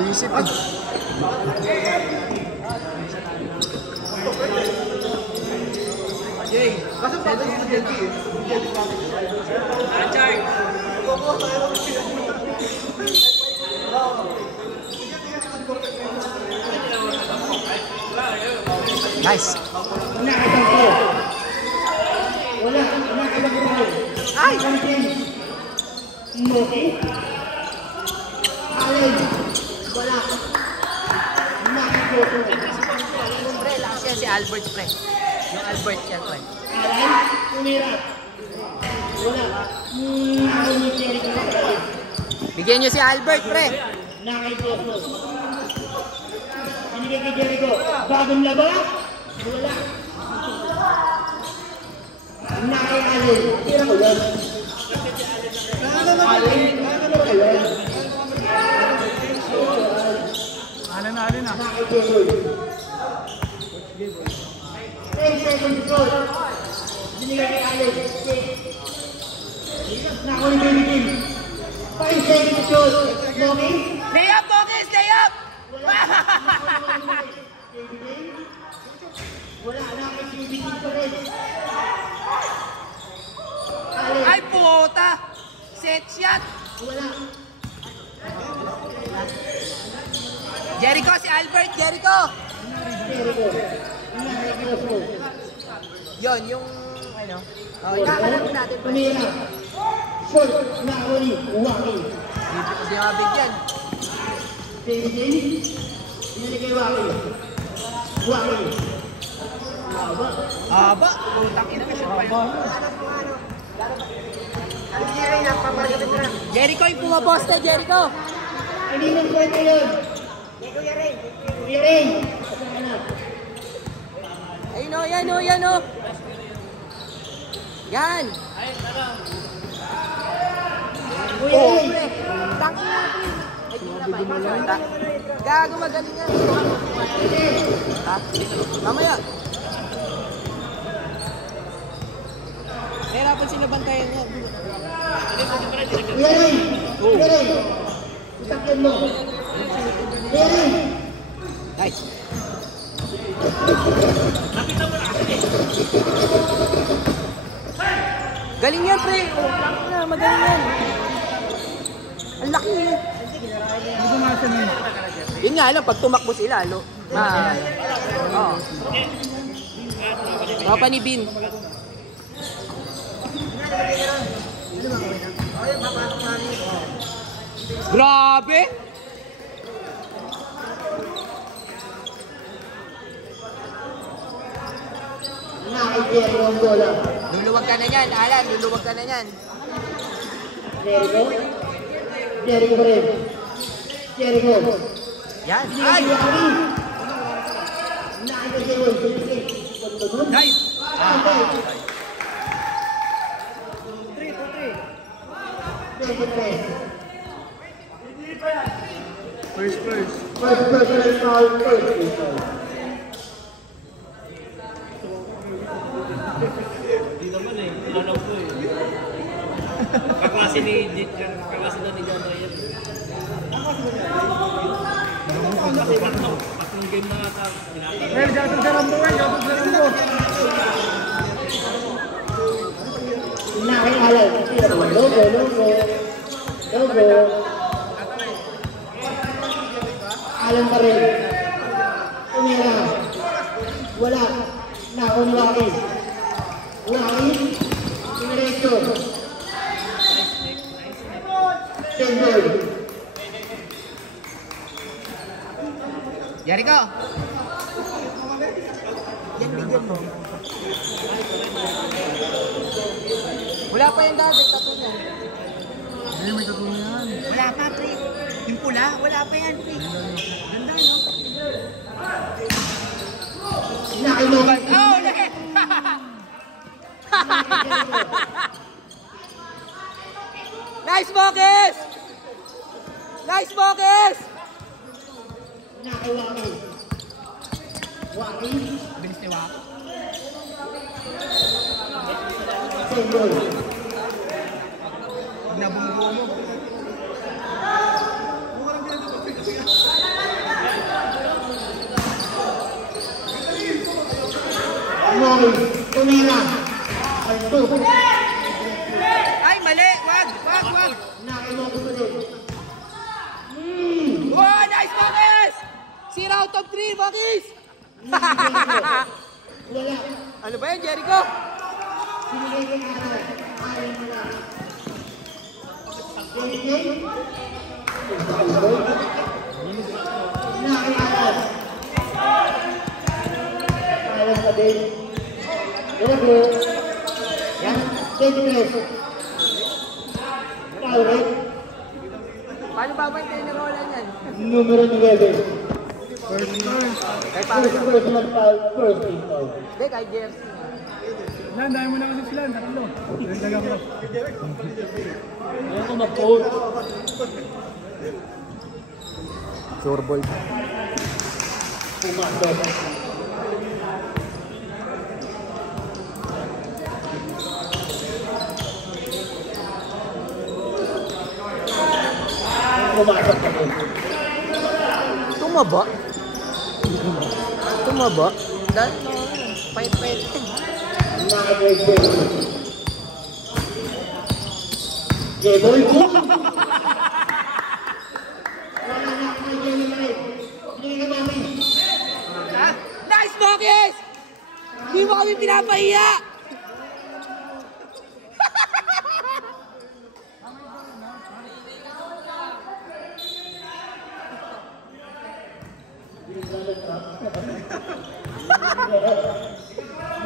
Buisip eh. Jay, basta pa ito si Jay. Achar. Nice. Wala. Ay! Moki. Alay. Wala. Nakikoko. Pre, last yan si Albert, pre. Yung Albert yan, pre. Alay. Tumira. Wala. Ako ni Jericho. Bigyan nyo si Albert, pre. Nakikoko. Binigay kay Jericho. Bagong laba. Wala. Nakikalay. Tira ko yan. Alin na. 10 seconds goal. Binigay kay Alex. Nakuli kay Bikin. 5 seconds goal. Moki. Layup, Bogis! Layup! Wala na kay Bikin pa rin. Alex. Ay, puta! Set shot! Wala. Jericho, si Albert! Jericho! Jericho. Nakikoko. Yon, yung, ano, ikakalang natin. Tumira. Short. Nakuli. Waki. Hindi mabigyan. Bikin. Binigay kay Waki. Waki. Haba. Aba! Putang ina na siya pa yun. Jericho, yung pumaposte, Jericho! Hindi nang kwento yun. Kuya Ray. Asahan na. Ayun o, yan o, yan o! Yan! Kuya Ray. Tangin natin! Gago, magaling nga! Ha? Mamaya! Mahirapan sila bantayan yan. Kuya Ray. Kuya Ray. Isakyan mo. Kuya Ray. Nice! Galing yan, pre! Oh, tangin na, magaling yan! Ang laki eh! Hindi gumasa na yun. Yun nga lang, pag tumakbo sila, lo. Oo. Papa ni Bin. Grabe! Nakikero ang bola. Luluwag ka na yan, Alan. Luluwag ka na yan. Jericho. Jericho pa rin. Jericho. Yan. Ay! Ay! Nakikero. Nice! First. First personal foul, first. Hindi naman eh, alam ko eh. Kaklase na ni John Ryan. Tatlong game na ata. Well, jatuh sa Rambo. Nakikaalay. Logo. Alam pa rin. Tumira. Wala. Nakon Waki. Diretso. Tendol. Jericho! Yan, bigyan mo. Wala pa yung dati, tattoo niya. Hindi, may tattoo na yan. Wala pa, pre. Yung pula, wala pa yan, pre. Ganda, no? Nakinukat. Oh, laki! Nice focus! Nice focus! Nakiwaki. Waki. Bilis ni Wako. Tendol. Pag nabumubuo mo. of 3, Bakis! Wala. Ano ba yan, Jericho? Sinigay kay Aral. Aral mo lang. Sinigay. Nakay Aral. Aral sa din. Logo. Yan. 23. Foul rate. Paano babantayin ni Roland yan? Numero 9. First. Kahit paano First personal foul. First team foul. Hindi, kahit jersey. Lan, dahil mo na kasi sila. Tatlo. Nagdagang ko. Ayaw ko mag-foul. Surbol. Pumasok. Pumasok ka po. Tumaba? Tumaba? Dahil no, pait-pait. Nakag-break po. J-boy po. Wala na ako ng J-boy. Hindi ka namin. Nice, Bakis! Hindi mo kami pinapahiya!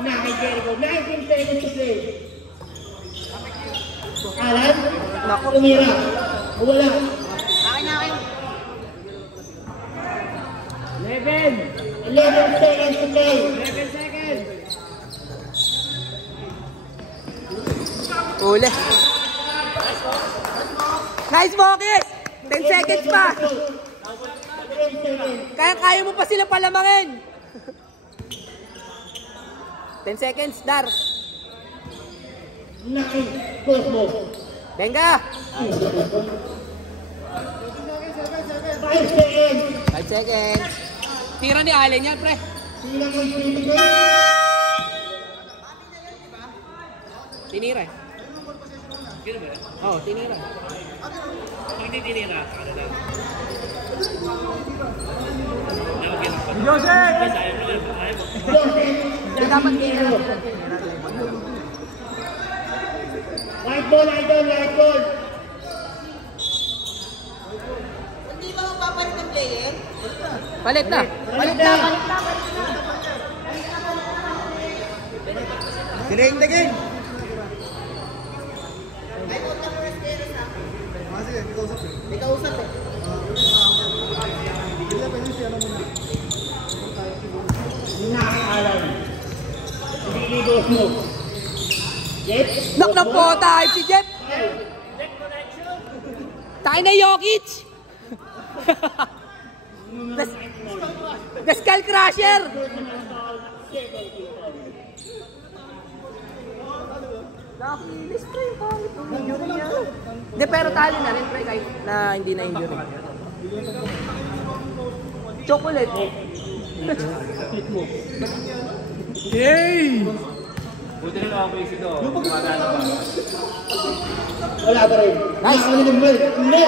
Nakag-Jericho. 19 seconds to play. Alan? Naku. Tumira. Wala. Akin na kayo. 11 seconds to play. 11 seconds. Uli. Nice, Bakis! 10 seconds pa! 10 seconds. Kaya mo pa sila palamangin! 10 seconds, Dar. Naki. Cosmo. Venga! 5 seconds. 5 seconds. Tira ni Allen yan, pre. Sila ko yung Tinira eh. Gano'n ba? Oo, tinira. Kung hindi tinira, ano lang. Lagyan pa. Joseph! Sayang mo lang. Ayaw mo. Hindi dapat tinira. Light ball, light ball, light ball. Hindi ba magpapalit ng player? Palit na. Palit na. Kiling the game! May kausap eh. Naki Alan. Hindi Cosmo. Yes. Knock ng pota, si Jeff. Tayo na Jokic. The Skull Crusher. Nakilis pre, pangit ang injury niya. Hindi, pero talo na rin pre kahit na hindi na injury. Chocolate. Yay! Buti na lang ako yung sito. Kumana na ba? Wala pa rin. Nice. Nakakunin ng Muel. Hindi.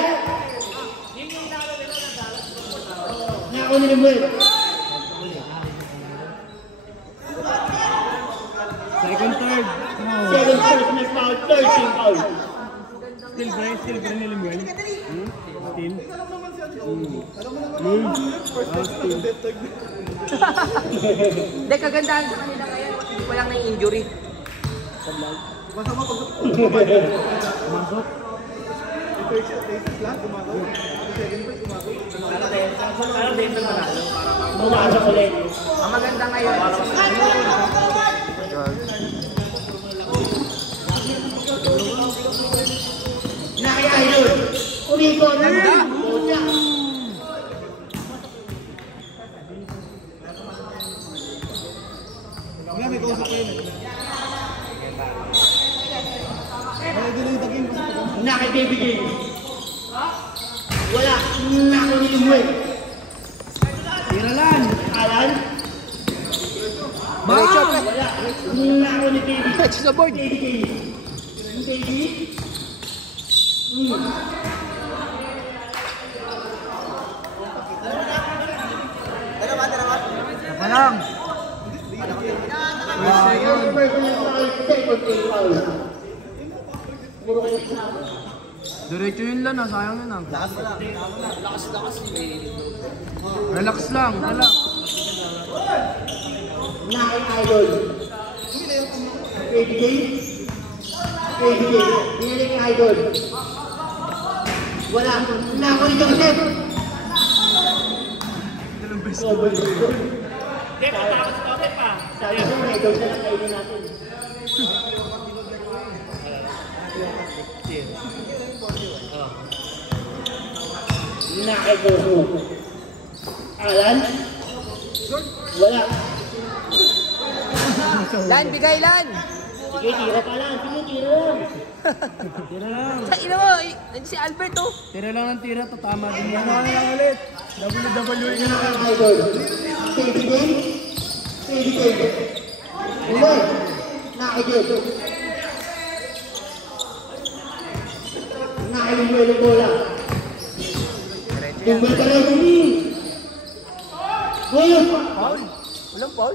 Nakakunin ng Muel. Second, third. Seven personal foul, 13 foul. Still Brian Elimuel. Still. Hindi, kagandahan sa kanila ngayon. Walang na injury. Bumasok ulit. Ang maganda ngayon. Naki Idol. Umiko na. Puta. May kausap ko yun. Naki Baby Game. Wala. Nakakunin ng Muel. Tiralan! Alan. Diretso, pre. Wala. Nakakunin Baby. Touch sa board. Baby Game. Baby. lang. First personal foul, second team foul. Puro kayo kasama. Diretso yun lang, sayang yun. Relax lang, relax. Nine Idol. KBJ. Biniling Idol. Wala. Nako ni Joseph. Hindi, matapos sa topic pa. Sabi ko, Idol na lang kainin natin. Nakikoso. Alan? Wala. Lan, bigay Lan! Sige, tira pa lang. Sige, tira lang. Tira lang. Sa ina mo, nandiyan si Albert oh. Tira lang ng tira, tatama din yan. Ano lang ulit? WWE ka na. Idol. KBJ. Uloy. Nakikoso. Nakikoso bola. Tumbal ka lang dumi. Goyo. Paul? Walang Paul?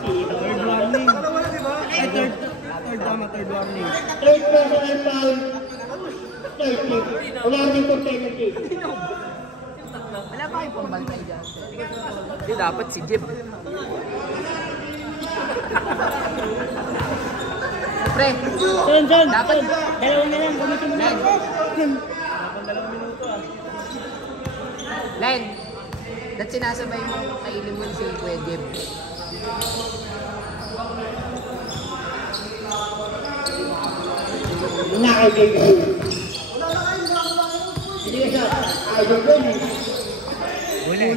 Third warning. Ay, third warning. Third personal foul. Third team. Warning for penalty. Wala ba kayong pambantay dyan? Hindi, dapat si Jib. Pre, Son. dapat... Dalawa na lang. Gamitin mo Len. Len, ba't sinasabay mo kailin mo si Kuya Jib? Nakikoso. Sige siya. Idol ko. Uloy.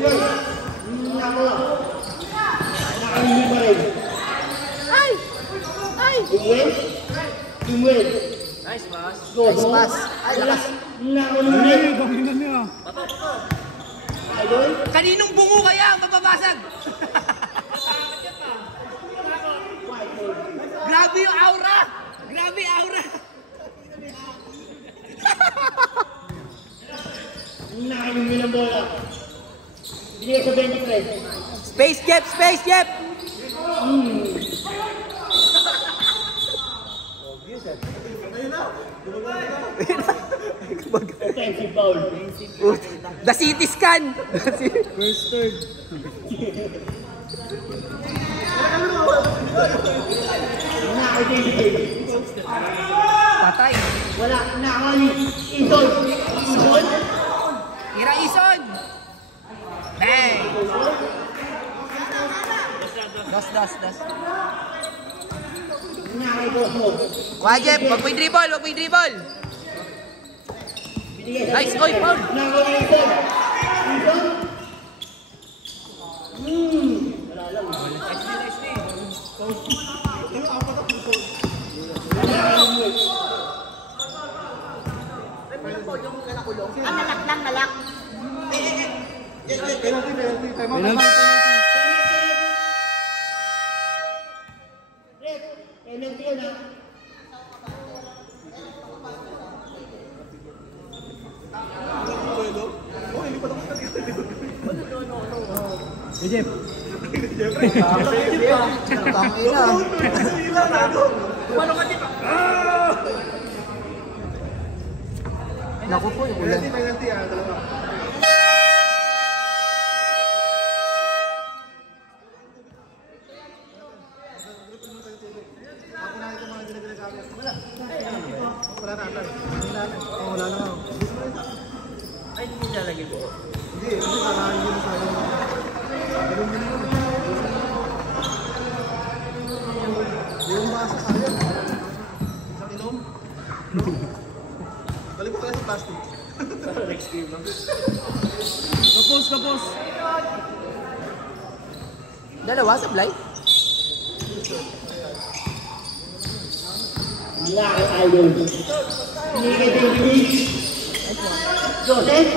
Nako. Nakahindi pa rin. Ay! Ay! Tumwel. Nice pass. Nice pass. Ay, Wala. lakas. Nakununod. Ay, bangin niya. Idol. Kaninong bungo kaya ang mababasag? Grabe yung aura! Grabe yung aura! Nakununod ng bola. Binigay sa 23. Space Jeb! Space Jeb! Offensive foul. The CT scan! First, third. Nakikoso. Patay! Wala. Nakali. Idol. Ira Ison! Bang! Das. Nakikoso. Wajib, wag mo i-dribble, wag mo i-dribble! Nice, oy, Paul! Nakali Idol. Idol. Wala lang. Ang nalak lang, nalak! Penalty. Penalty yun ah. Jeb. Naku po, yung ulan. Ay, hindi lalagay ko. Balik ko kaya sa plastic. Kapos. Dalawa, sablay? Laki Idol. Negative. Joseph.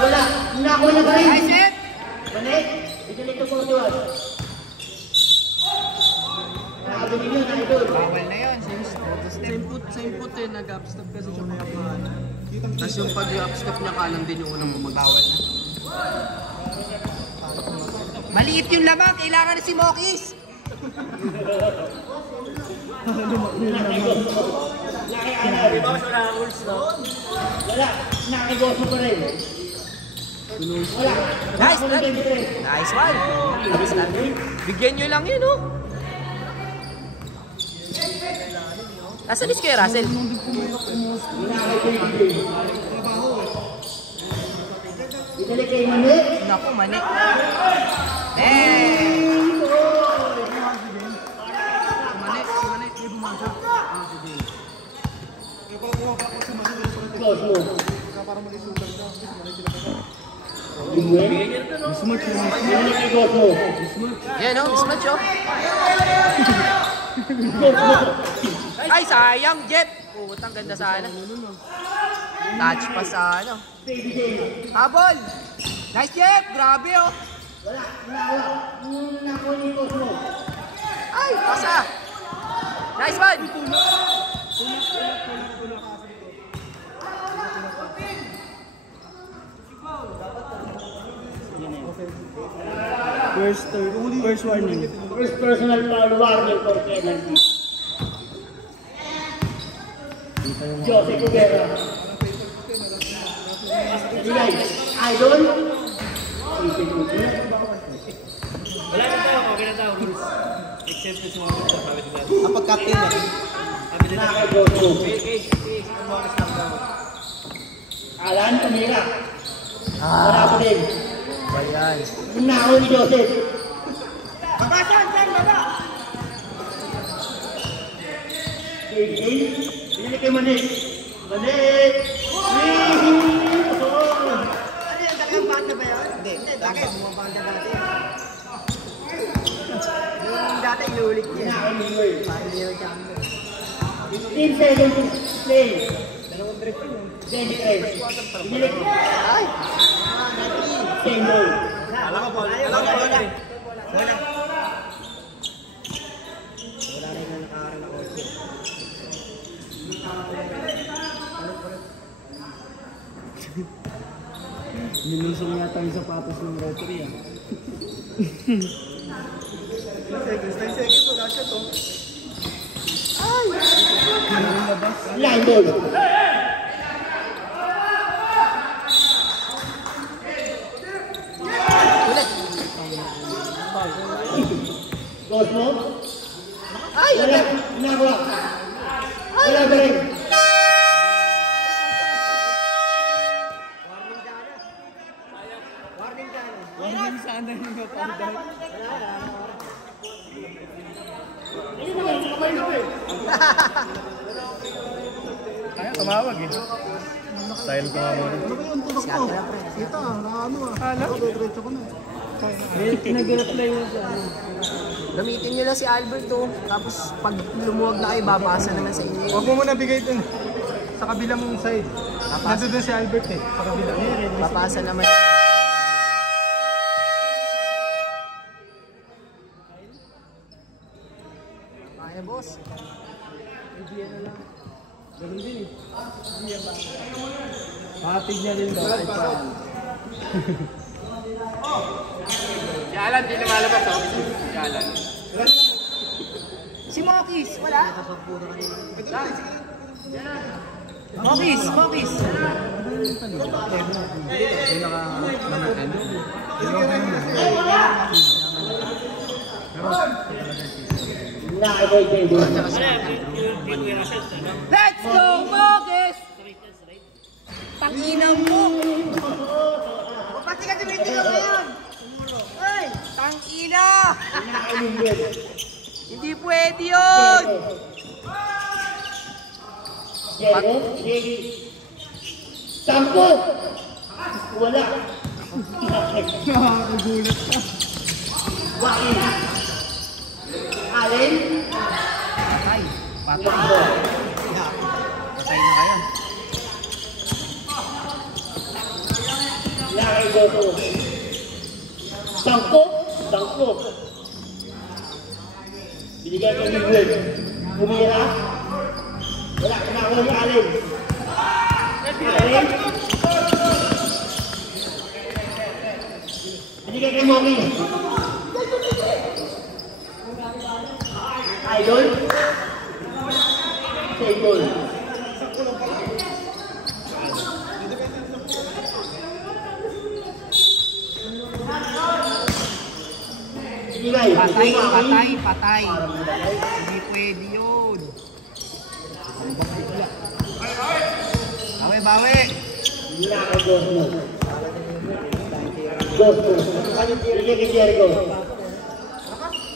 Wala. Nakuha na ba rin? Joseph! Balik. Ito po siya. Nakabili yun, Idol. Bawal na yun. Same put eh. Nag-upstep kasi siya mga. Tapos yung pag-upstep niya kanan din yung unang mamagawal na. Maliit yung lamang, kailangan na si Mokis. Wala, nakigosmo pa rin. Wala. Nice, nice one. Bigyan nyo lang yun, oh. Nasaan is Kuya Russell? Italik kay Mani. Naku, mani. Gosmo. Italik kay Gosmo. Yan, oh, mismatch, oh. Ay, sayang, Jet. Putang ganda sana. Touch pa sa ano. Habol. Nice, Jet. Grabe, oh. Wala, nakuha ni Gosmo. Ay, pasa. Nice one. First warning. First personal foul warning for penalty. Jose Cubera. Ibigay. Idol. Wala na daw, okay na daw. Except sa mga kapit ba? Kapag captain na. Nakagosmo. Alan Camila. Wala ko din. Ayan. Nakaw ni Joseph. Papasan, saan, baba. Binili kay Mani. Mani! Ano yung talagang banda ba yun? Hindi. Bakit? Mga banda dati. Yung dati inulit niya. Nakaw ni Will. Pahiliw siya. 15 seconds to play. Denny Reyes. Binili ko. Ay! Same goal. Alam ko, Wala. alam ko. Wala. Minusong yata yung sapatos ng referee, ah. 10 seconds, wala siya to. Line goal. Ulit. Gosmo. Ay! Wala. Nakawa. Wala ba rin? Warning sana yung napagdal. Kaya tumawag eh. Style ko nga muna. Ano ba yung tunog ko? Kita, na ano ah. Hala? Diretso ko na. Nag-reply mo sa ano. Gamitin nyo lang si Albert, oh. Tapos pag lumuwag na kayo, babasa naman sa inyo. Huwag mo muna bigay dun. Sa kabilang side. Nandun doon si Albert eh. Sa kabilang. Babasa naman. Kaya, boss. Ganun din eh. Patig niya rin daw. Si Alan, di lumalabas ako. Si Alan. Si Mokis, wala? Mokis, Mokis. Nakaboy kay Gosmo. Let's go, Mokis! Tangina mo! Pati ka tumitigaw ngayon! Ay! Tangina! Nakaw ni Will. Hindi pwede yun! Diego. Sampo. Wala. Nakakagulat ka. Joaquin. Allen. Ay, patay. Lambo. Patay na kayo. Nakagoto. Sampo. Sampo. Binigay ko ni Will. Bumira. Wala. Nakakuha ni Allen. Allen. Binigay kay Moki. Idol. Table. Binigay. Patay, Moki. patay, patay. Hindi pwede yun. Bawi, bawi. Hindi na kay Gosmo. Gosmo. Binigay kay Jericho.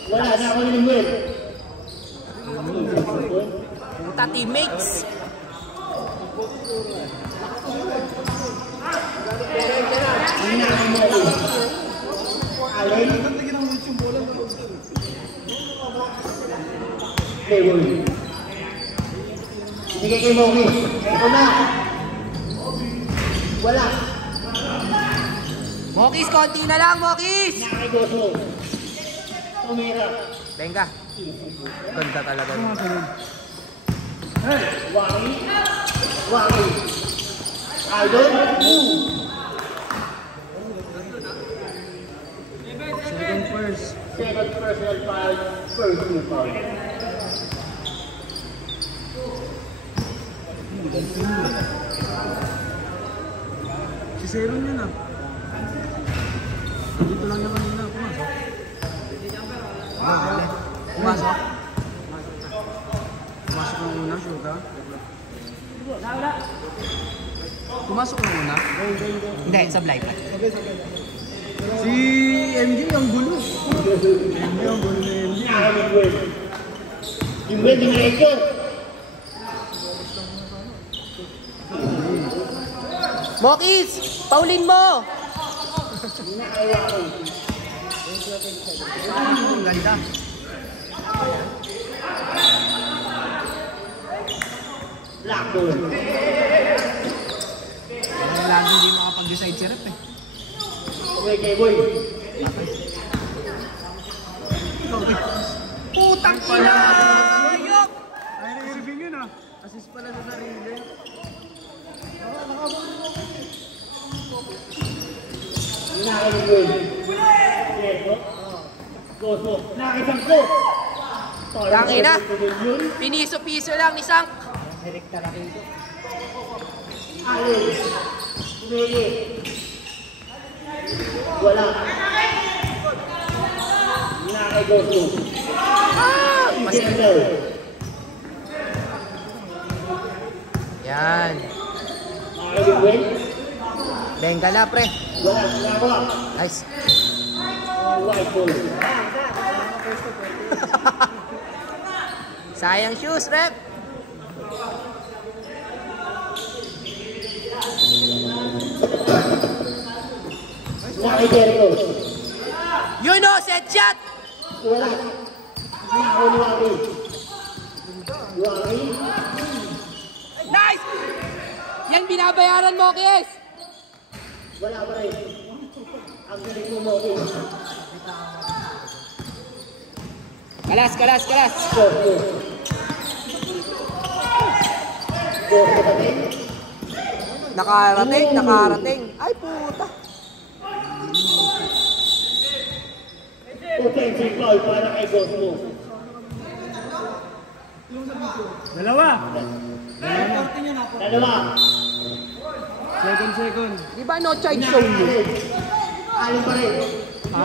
Wala na ako ng win. Puta, teammates. Hindi na ako ng win. Allen. Table. Binigay kay Moki. Ito na. Wala. Mokis, konti na lang, Mokis! Nakay Gosmo. Tumira. Venga. Ganda talaga. Waki. Waki. Idol. Second first. Second personal foul. First team foul. Si Seven yun ah. Dito lang naman nila. Pumasok. Pumasok. Pumasok ng una, shoot ha. Pumasok na muna. Hindi, sablay pa. Si MJ ang gulo. MJ ang gulo na MJ. Nakay ng win. Yung win, diretso. Mokis! Paulin mo! Nakay Waki. Ang ganda. Blackball. Lagi hindi makapag-decide si Rep eh. Okay, kay Boy. Putang ina! Ayok! Ay, receiving yun ah. Assist pala sa sarili. Nakay ng win. Diretso. Gosmo. Nakay Sangko. Tangina. Piniso-piso lang ni Sank. Allen. Tumili. Wala. Nakay Gosmo. Internet. Yan. Nakay ng win. Benga na, pre. Wala. Nakawa. Nice. White ball. Sayang shoes, Rep. Nakay Jericho. Yun o, set shot! Wala. Nakay ni Waki. Waki. Nice! Yan binabayaran mo, Kies! Wala pa rin. Ang galing mo, Moki. Kalas, kalas, kalas! Gosmo. Gosmo kami. Nakarating, nakarating. Ay, puta! Offensive foul para kay Gosmo. Dalawa. Dalawa. Second. Di ba no charge zone yun? Alin pa rin. Ha?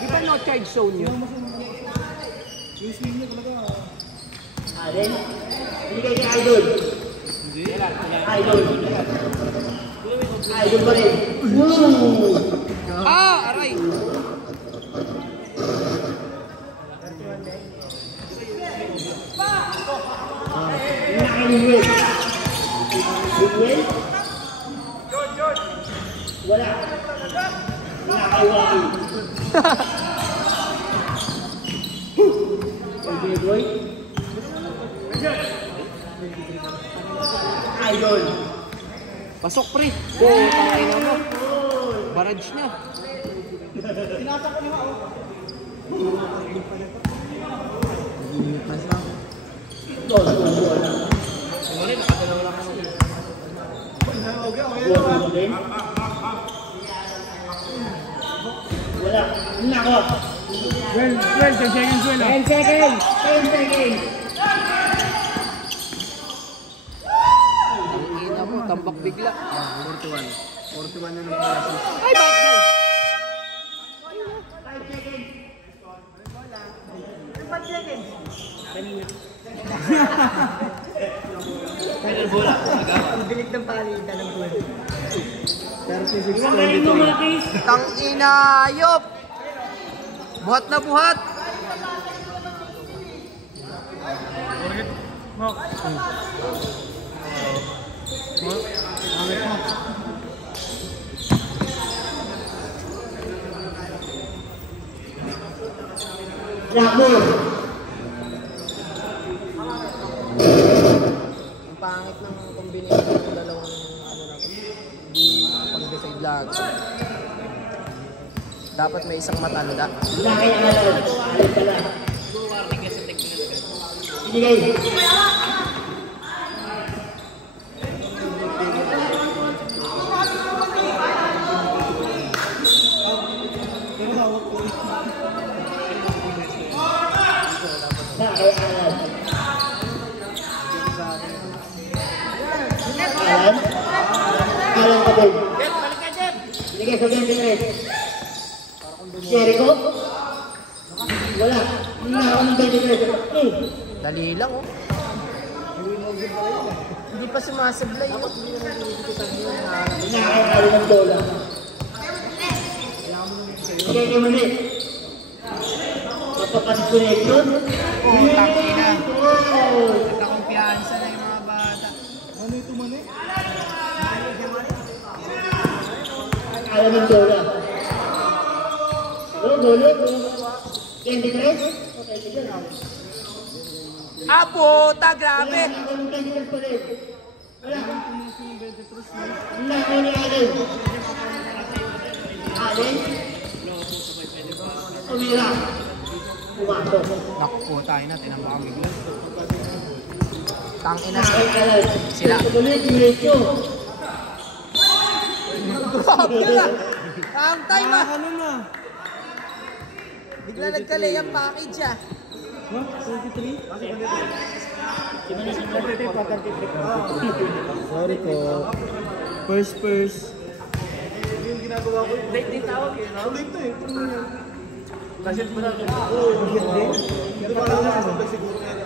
Di ba no charge zone yun? Alin. Binigay kay Idol. Idol. Idol pa rin. Woo! Ah, aray! Nakay ni Will. Will? Wala. Nakay Waki. Okay, boy. Idol. Pasok, pre. Pangay na mo. Barrage na. Gosmo. Gosmo din. Wala. Nako. 10 seconds, well. 10 seconds. 10 seconds. Ang ina mo, tambak bigla. 41. 41 na ng passes. Ay, bakit yan? 5 seconds. 5 seconds. Ang bilik ng palitan ng buhay. 36-23. Tang ina, ayop. Buhat na buhat. Lakbo. Ang pangit ng combination ng dalawang ano na to. Hindi makapag-decide lahat. Dapat may isang matalda. Laki ang alon. Alon pala. Binigay. Laki ang alon. Alon? Alon ka din. Binigay sa 23. Jericho? Wala. Hindi ako ng 23. Dali lang oh. Hindi pa sumasablay oh. Nakakakali ng bola. Binigay kay Mani. Mapapasconnection. Oh, taki na. Oh! Nagkakumpiyansa na yung mga bata. Ano ito man eh? Ayaw ng bola. Bola. 23? Okay, sige na. Ah, puta, grabe. Wala, ako ng 23 pa rin. Wala. Wala, ako ni Allen. Allen? Umira. Pumasok. Naku po, tayo na. Tinambak kami. Tangina. Allen. Sila. Tuloy, diretso. Grabe na. Ang time ah. Ano na? Bigla nagkalay ang package ah. 23? Sorry ko. First. Yung ginagawa ko. Date din tawag eh, no? Tuloy ito eh. Tuloy yan. Kasyat mo na. Oo. Hindi pa lang nakasabay siguro yan.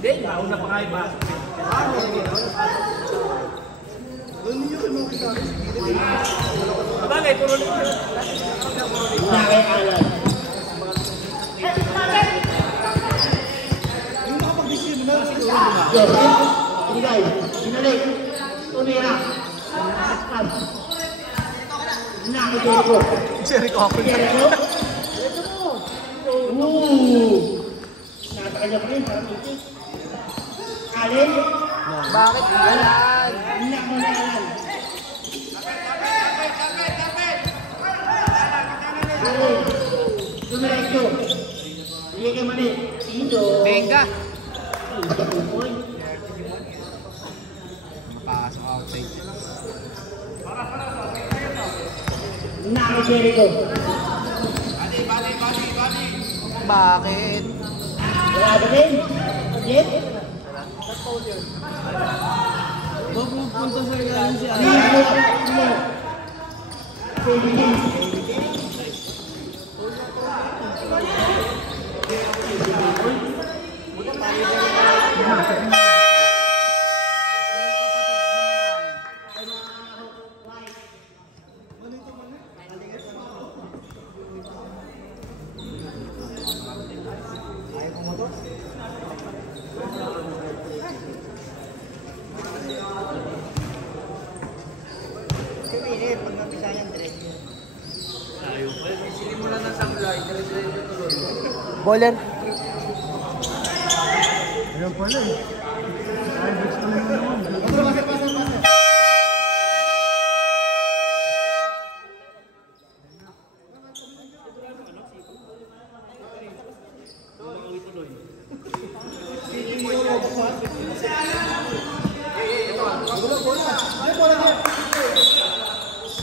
Hindi, nauna pa kayo ba? Doon ninyo kayo mga kasabi. Bagay, puro lang. Laki Allen. Yung nakapag-decision mo na siguro na. Joseph. Binigay. Binalik. Umira. Nakasakab. Laki Jericho. Jericho ako. Jericho? Ooh! Nasa kanya pa rin, parang itik. Allen? Bakit alan? Anak mo na Allen. Allen. Dumiretso. Hindi ka mali. Ito. Benga. Ito po po. Mapasok outside. Naki Jericho. Bakit? Wala ba din? Jeff? Pupunta sa ilalim si Ano yung buwan? Ano? Pwede. Bowler. Ayan pala eh. Ay, bets naman naman.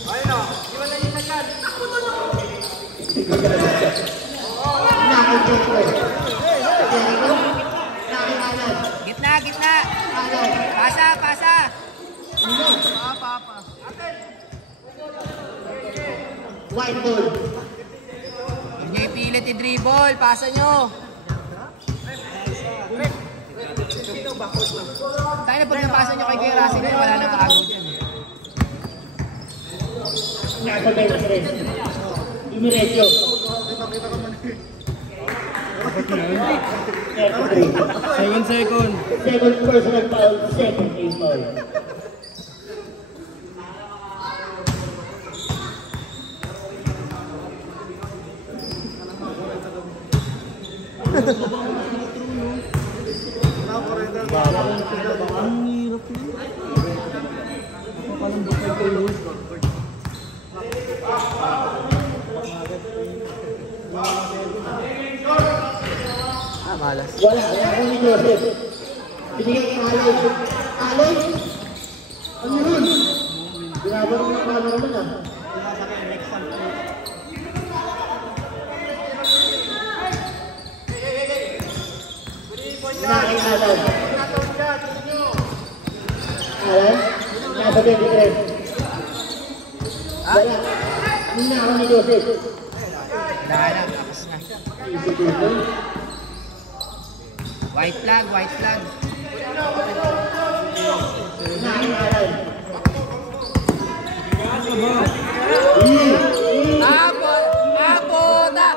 Ayun o, di ba na yung nagkan? Gitna, gitna. Pasa, pasa. White ball. Hindi pilit i-dribble. Pasa nyo. Tayo na pag napasa nyo kay Kuya Russell, wala nang agod yan. Nasa 23. Dumiretso. 7 seconds. Second personal foul, second team foul. Ang hirap yun. Parang bukay ko yun. Malas. Wala ako ni Joseph. Binigay kay Aloy. Aloy? Ano yun? Ginagawa mo na paano naman ah. Binigay kay Aloy. Aloy? Nasa 23. Wala. Hindi ako ni Joseph. Wala na, tapos na. Easy people. White flag, white flag. Apo! Apo! Da!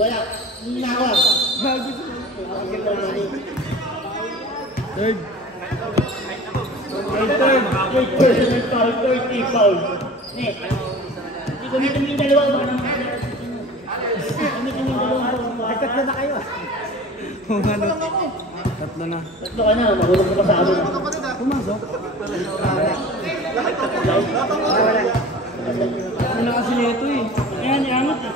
Wala. Hindi na ako. Third. Third personal foul, third team foul. Next. Hindi gamitin mo yung dalawa. Gamitin mo yung dalawa. Tatlo na kayo. Tatlo na. Tatlo ka na, mahulog ka pa sa amin. Pumasok. Ano na kasi nito eh. Ayan, iangat eh.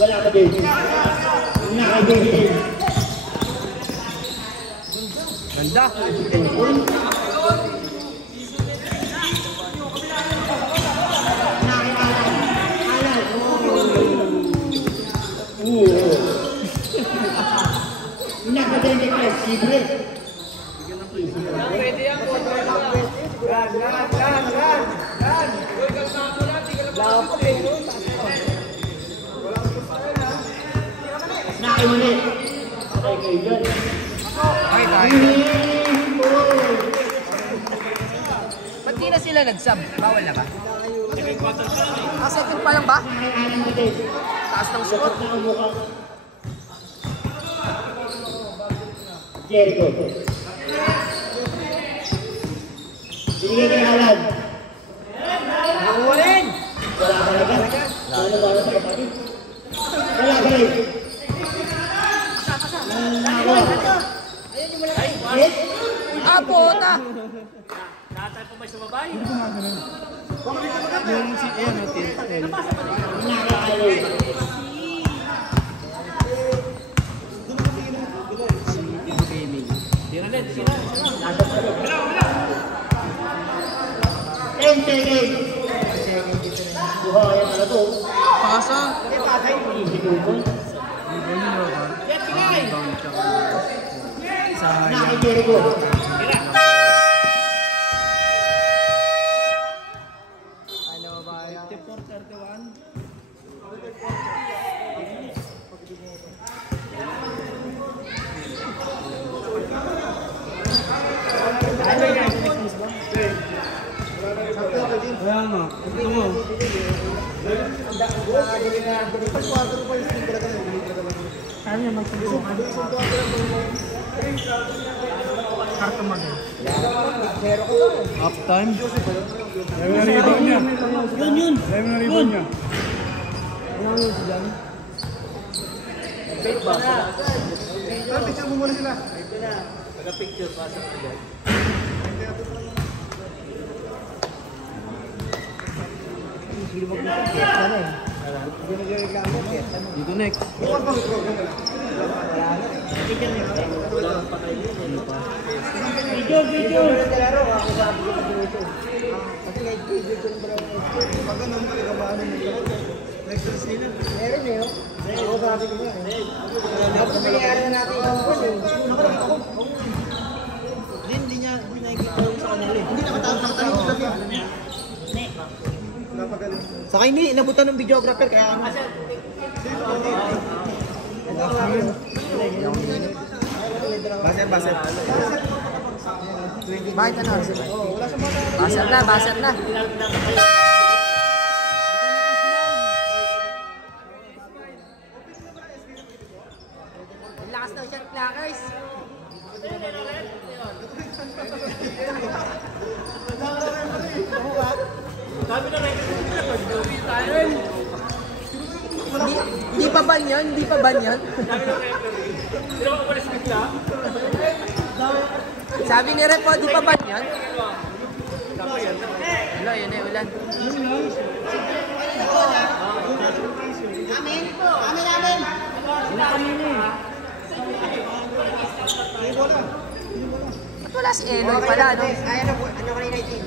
Wala ka din. Naka-David. Ganda! Naka-David plus libre. Pwede yan po. Naka-ulit. Okay, kayo dyan. Ay, tayo. Ba't di na sila nag-sub? Bawal na ba? Second pa lang ba? Taas ng score. Jericho. Binigay kay Alan. Nakuulin! Wala talaga. Wala sa kapatid. Wala ka rin. Apo, ta! Lahat tayo pa may sumabay. Yung si Ian natin. Tira net, tira. 10 seconds. Buhayan na to. Pasa. Easy people. Naki Jericho. Ano ba yan? 54-31. Kaya nga, ito mo. Kaya niya magsusunod. Karto mag. Half time. Dahil na rebound niya. Yun. Dahil na rebound niya. Ano yun si Jan? Picture mo muna sila. Taga-picture pa sa kanya. Hindi magkakita na eh. Hindi nagreklamo. Dito next. Video na nalaro. Ako sabi ko dito. Kasi nag-video ko na pag ganun, pagkamaano nila. Meron eh, oh. Ako sabi ko nga. Dapat pinayari na natin yung goal eh. Hindi niya nakikita yung sa kanila eh. Hindi nakatawag sa niya. Saka hindi, inabutan ng videographer kaya ano. Baser. Bakit ano? Baser na. Lakas daw shot clockers. Hindi pa ban yan? Sabi ni Rep, di pa ban yan? Wala, yun eh, ulan. Ba't wala si Eloy pala, no? Ano kanina itin?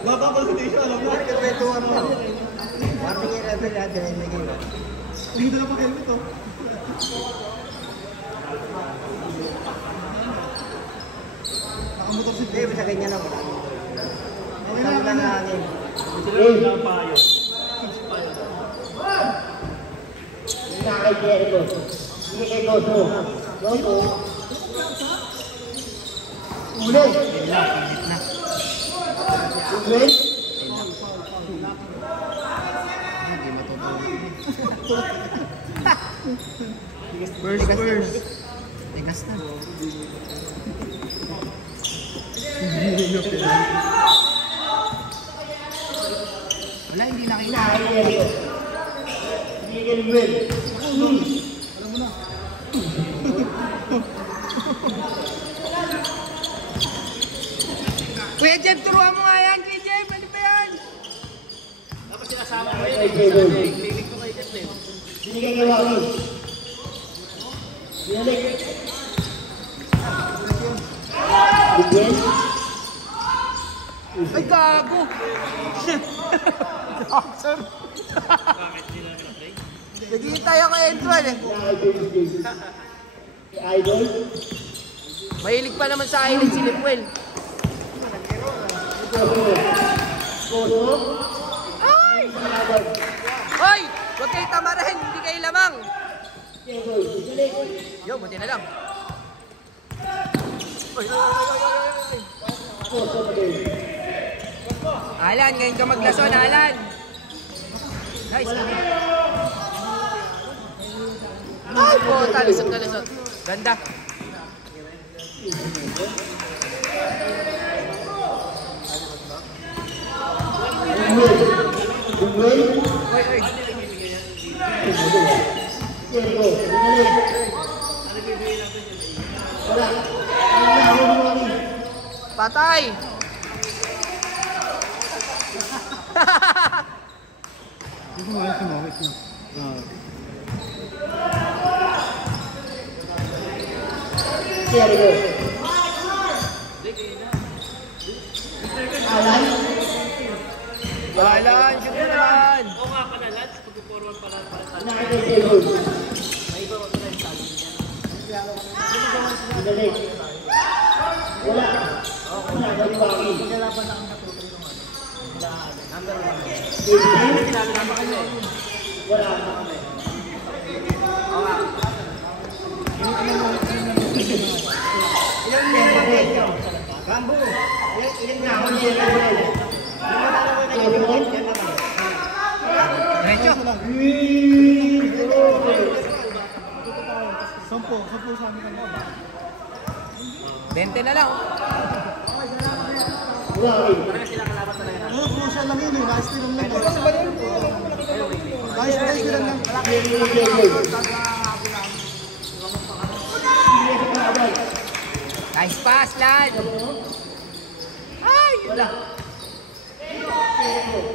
Baka pa sa tayo, alam mo. Ito ano? Warning yung level natin ay naging. Hindi na pa helmet to. Nakamotor si Hindi, basta ganyan ako. Okay Sabi lang hangin. Hindi na kay Jericho. Hindi kay Goso. Goso. Uli. Uli. First. Tigas na. Wala, hindi nakita. Kay Jericho. Hindi kay Will. Kuya Jem, turuan mo nga yan, Kuya Jem. Ano ba yan? Kay Jericho. Binigay kay Waki. Binalik. Bigyan. Ay, gago! Boxer! Naghihintay ako kay Edwin eh. Idol. Mahilig pa naman sa island si Lipuel. Goso. Ay! Hoy! Huwag kayo tamarin, hindi kayo lamang. Jericho. Binalik. Yo, buti na lang. Oy. Goso pa din. Alan, ngayon ka maglason, Alan. Nice. Ay, puta, lusot na lusot. Ganda. Will. Oy. Jericho. Binalik. Wala. Ano mo Waki? Patay. Jericho. Alan. Alan, syukran. Oo nga pala, Lance. Pag-forward pala. Nakakay Jericho. Binalik. Wala. Wala. Wala. Waki. Wala. Kambo. Ilan na ako Jericho. Diretso. Sampo sa amin ang baba. 20 na lang. Waki. Ano, crucial lang yun eh. Last year lang lang. Last year lang lang. Jericho. Nice pass, Lan! Ay! Wala.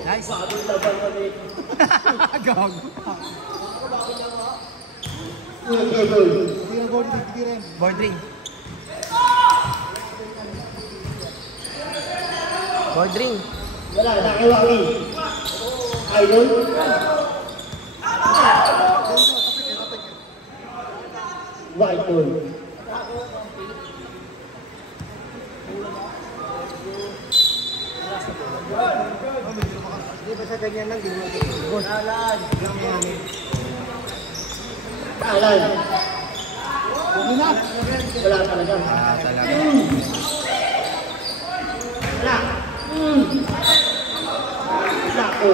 Nice. Bagong laban ulit. Gago. Okay, goal. Hindi na goal, hindi rin. Board ring. Board ring. Wala, nakiwaki. Idol. White ball. Hindi ba sa ganyan lang, hindi mo goal. Alan. Wala talaga. Ah, talaga. Wala. Wala ko.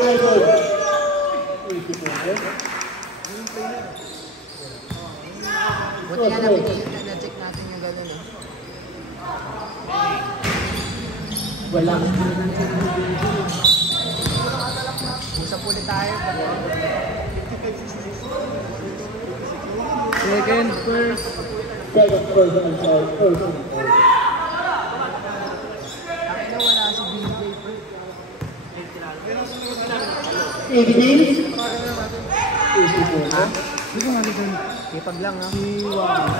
Idol. Buti nga na-check natin yung gano'n eh. Wala. Usap ulit tayo. Second, first. Second person and third person. Takina wala si BJ. Evening. Ha? Hindi ko nga dito. Kipag lang ha. Si Wang.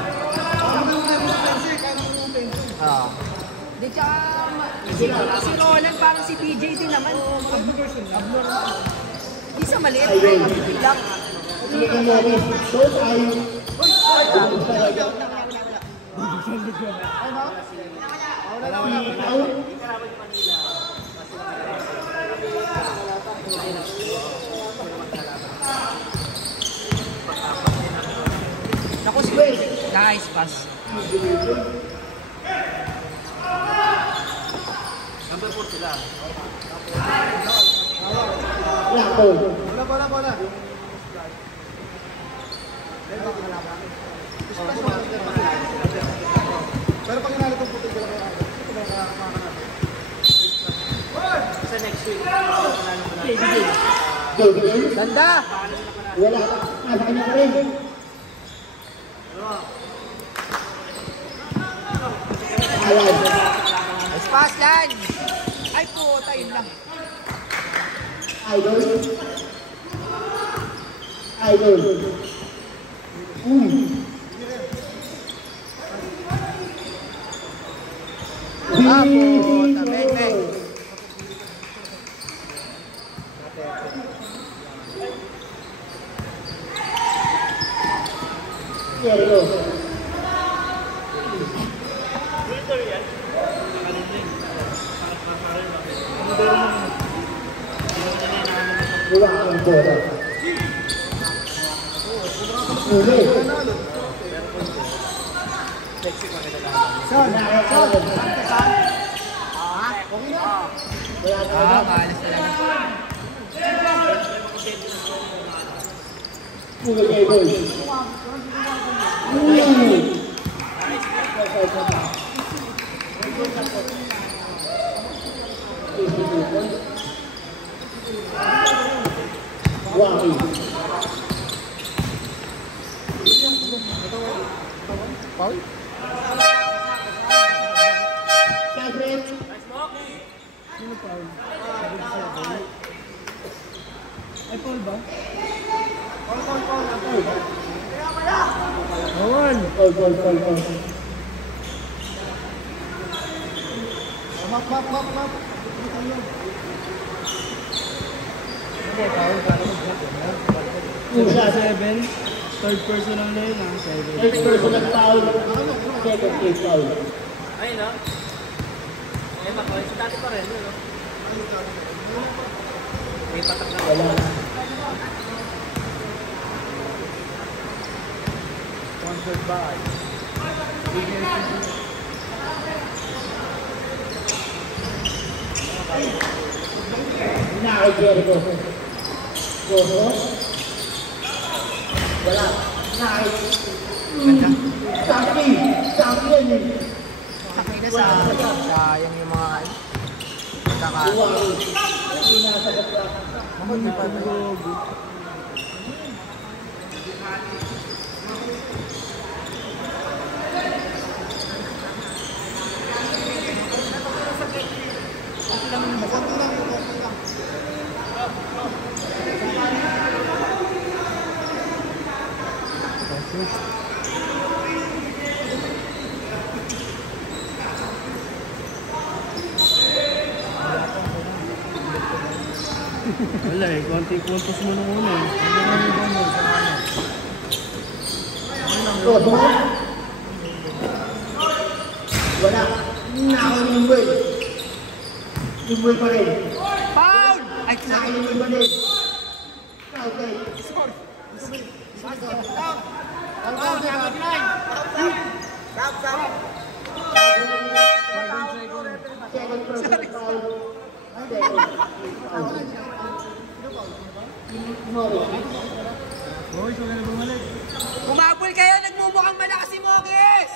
Oo. Di tsaka, si Roland parang si BJ din naman. Ablor. Isa maliit na yung lang. Sige ka namin. Don't ay. Naku si nice pass. Number 4 sila. Lako. Wala. Pero pag inalo itong puti, wala kaya. Ito ba Sa next week. David. Ganda! Wala. Nasa kanya pa rin. Alan. Nice pass yan! Ay puta, yun lang. Idol. Idol. Ah puta, beng. Seryo. Wala kang bola. Hindi. Son, Wala Ah, talaga. maalas talaga. Puro kay boy. Waki. Paul? Siyempre, ay Paul ba? Paul. Map. Isa. 7, third person lang na yun ah. 7. First person ang foul. Second case foul. Ayun no? Eh, makoy. Si dati pa rin. No? May patak na. Wala. Sponsored by. Nakay Jericho. Goho. Wala. Nakay. Sampi yan eh. Takina sayang yung mga Waki. Sinasagot ka. Hindi pa ba? Wala eh, konting puntos mo nung una eh. Wala. Nakalimutan. Limutan pa rin. Foul! Ay, Nakalimutan pa rin. Okay. Second person foul. Kumabol kayo, nagmumukhang malakas si Mogis!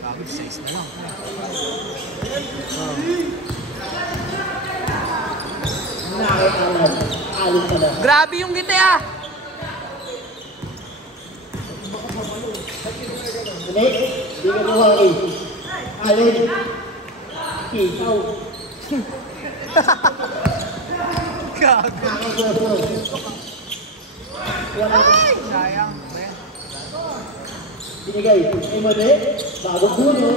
Bakit size na lang? Grabe yung gite ah! Ulit, di ka gawa eh. Alin. Ikaw. Gago. Nakagawa. Wala. Sayang. Binigay. Ay mali. Bagong puno.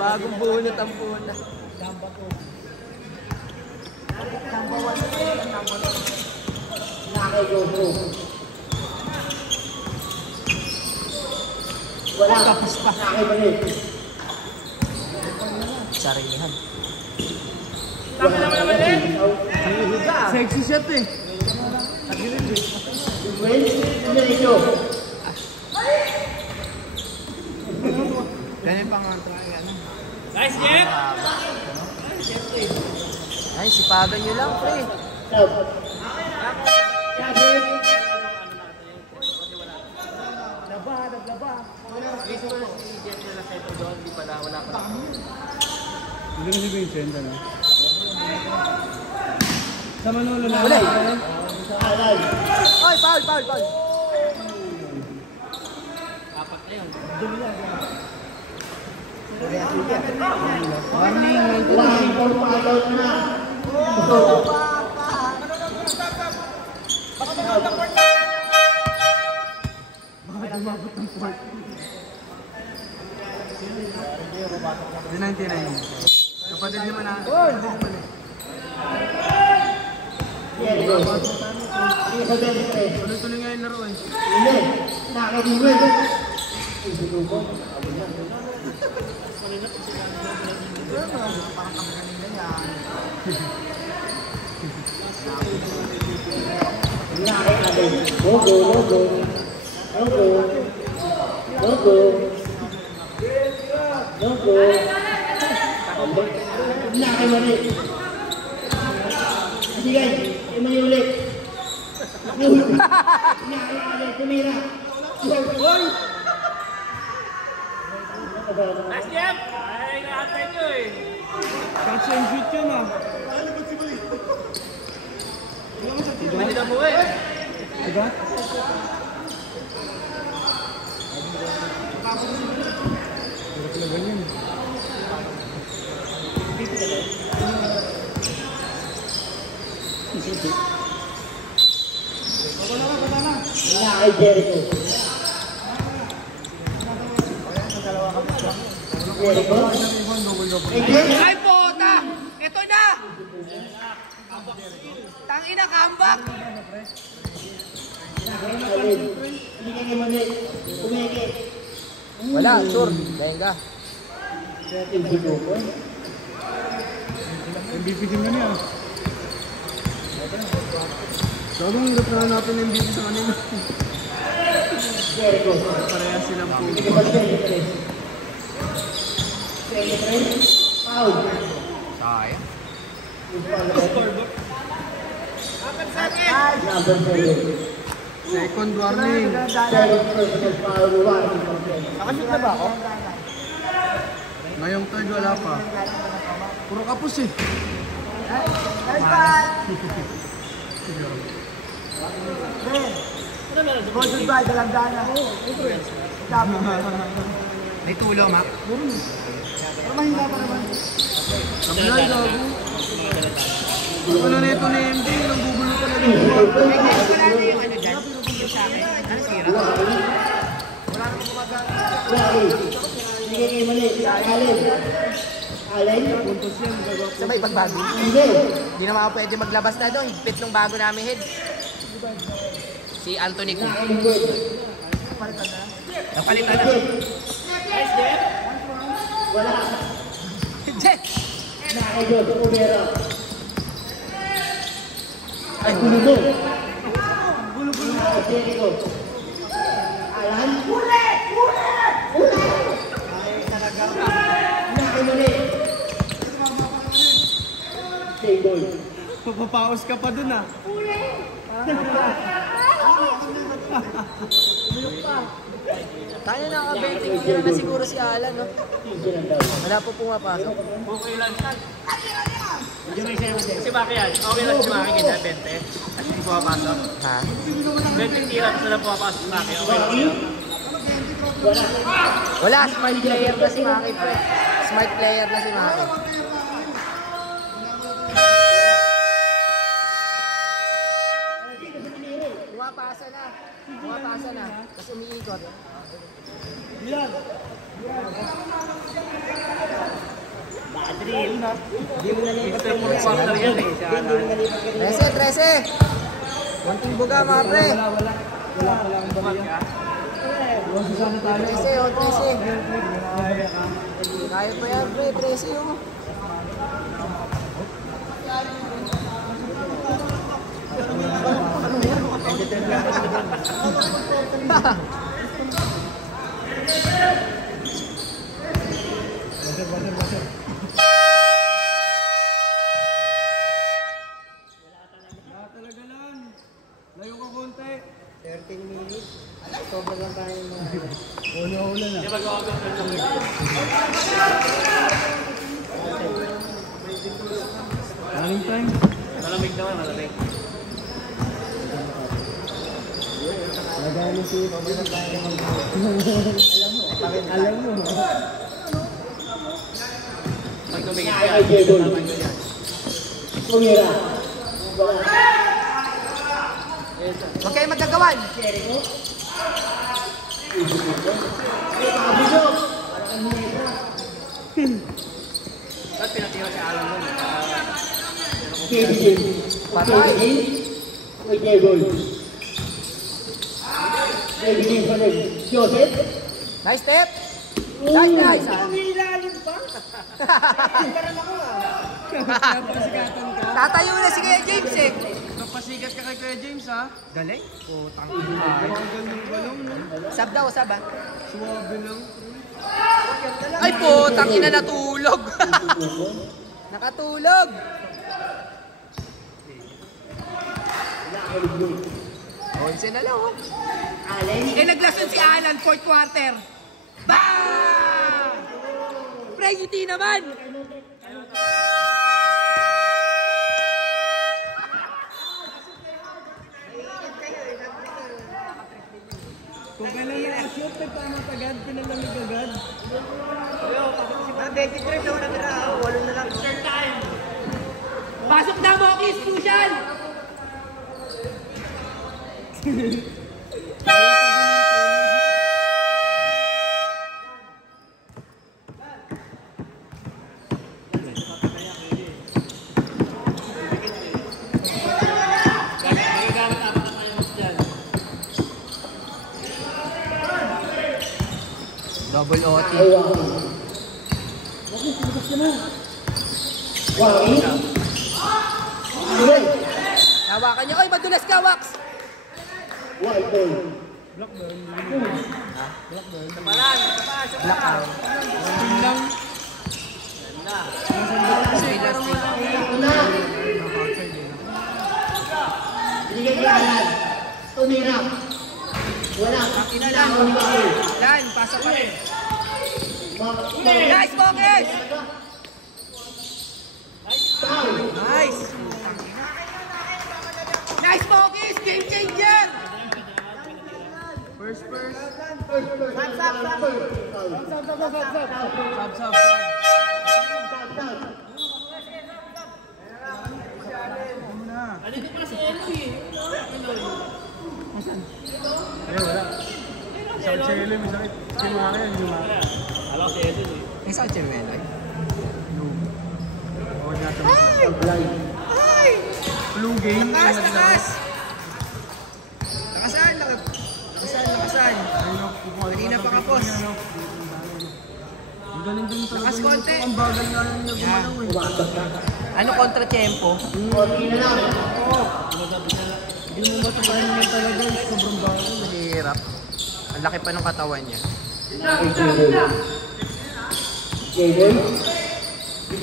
Bagong bunot ang puna. Nakagawa. Wala. Tapos pa. Nakibalik. Sarilihan. Tama naman eh. Sexy shot eh. Ganyan pa nga try ano. Nice, Jeff! Ay, sipagan nyo lang, pre. Hindi na si Vincent, ano? Sa Manolo na. Wala. Oy, foul. Di 99. Kapatid naman na. Tuloy-tuloy nga yung laro eh. Nice, Jeff! Ay, naatay nyo eh. Catch and shoot yun ah. Manila mo eh. Diba? Ay, Jericho. Jericho? Ay, puta! Ito na! Tangina, comeback! Wala, sure. Dahil ka. MVP din na niya. Sabang hirap na natin yung MVP sa kanila. Parehas silang po. Sayang. Second warning. Nakashoot na ba ako? Ngayong third wala pa. Puro kapos eh. Nice ball! Goldberg, dalang-dana. May tulo, Mac. Pero mahina pa naman. Sablay, gago. Ano na ito ni MJ? Nanggugulo talaga. May gusto ko lang yung ano dyan. Yung sa akin. Ano sira? Wala naman gumagana. Sige kayo mali. Allen. Allen. Sabay pagbago. Hindi. Hindi naman ako pwede maglabas na doon. Higpit nung bago namin head. Si Anthony Cook. Napalitan na. Wala. Jet! Nakaidol. Umera. Ay, gulubo. Gulubo. Alan. Ule! Nakimuli. Table. Papapaos ka pa dun ah. Kaya nakaka-20 million na siguro si Alan, no? Wala po pumapasok. Okay lang yan. Si Maki yan. Okay lang si Maki ganyan, 20. At hindi pumapasok. Ha? 20 tira sa lang pumapasok si Maki. Okay lang yun. Wala, smart player na si Maki, pre. Smart player na si Maki. Pumapasa na. Pumapasa na. Tapos umiikot. Hindi mo nalipat Mr. Full Quarter yan eh. Si Alan. 13. Konting buga, mga pre. Wala ang bali. Huwag sana tayo. 13, oh, 13. Kaya pa yan, pre. 13, oh. Talaga lang. Layo ka konti. 13 minutes. Sobrang lang tayo na. Ulo-ulo na. Di ba gawa ko ng Running time. malamig naman, malamig. Nagano si sobrang tayo ng Alam mo. Pag tumingin ka, Table. tama nyo yan. Umera. Wala. Huwag kayo magkagawan. Ba't pinatira si Alan nun? Table. Patay. May table. Table pa rin. Joseph. Nice step. Nice. Ilalim pa? Tatayo na si Kuya James, eh. Napasikat ka kay Kuya James ha. Galing. Tanggal ng balong no. Sab daw, sab, ah. Suwabe lang. Ay po, tangina natulog. Nakatulog. Onse na lang, oh. Eh, naglason si Alan, fourth quarter. Bang! Pre, yuti naman. Kung kailan na-shoot, nagtama agad, pinalamig agad. Ah, 23 daw na tira. 8 na lang. Pasok na, Mokis, Lucian. Magagamit ako na kayo dyan. Double OT. Ay, Waki. Waki. Hawakan niya. Oy, madulas ka, Wax. White ball. Kapalan, kapalan, Black out. Lang. Una. Binigay kay Alan. Tumira. Wala. Ina lang. Lan, pasok ka rin. Nice, Mokis! Nice! Nice, Mokis! Game changer! First. Sub. Andito pa si Eloy eh. Wala. Sakit sa ilo, may sakit. Kinuha ka yan, Wala. Alam ko si Eloy eh. May sakit siya, Meloy. Huwag natin. Ay! Flu game. Lakas! Lakasan! Kanina pa kapos. Ang galing din talaga. Lakas konti. Ang bagal nga yung nagumalaw eh. Ano kontra-tempo? Hindi mo matapahin mo talaga. Sobrang bagal. Mahirap. Ang laki pa ng katawan niya.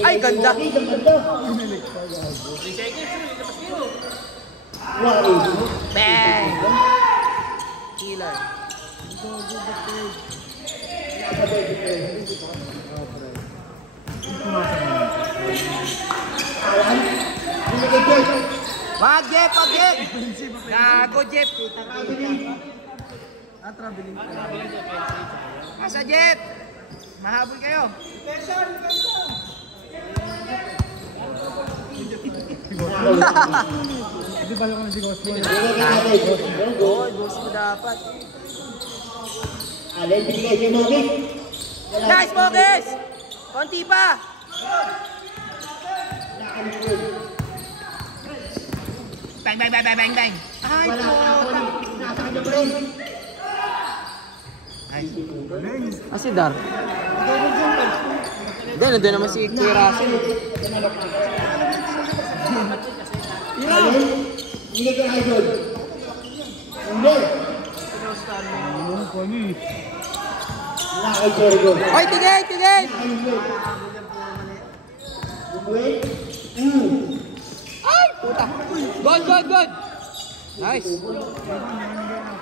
Ay, ganda! 3 seconds. Tapos yun. Bang! Killer. Wag, Jeff! Gago, Jeff! Traveling. Asa, Jeff? Mahabol kayo. Hindi pala kung si Gosbo. Oo, boss mo dapat. Nice, Mokis! Konti pa! Bang! Ay, Galing. si Dar. Hindi, nandun naman si Kuya Russell. Hoy, tigil! Ay, puta. Good. Nice.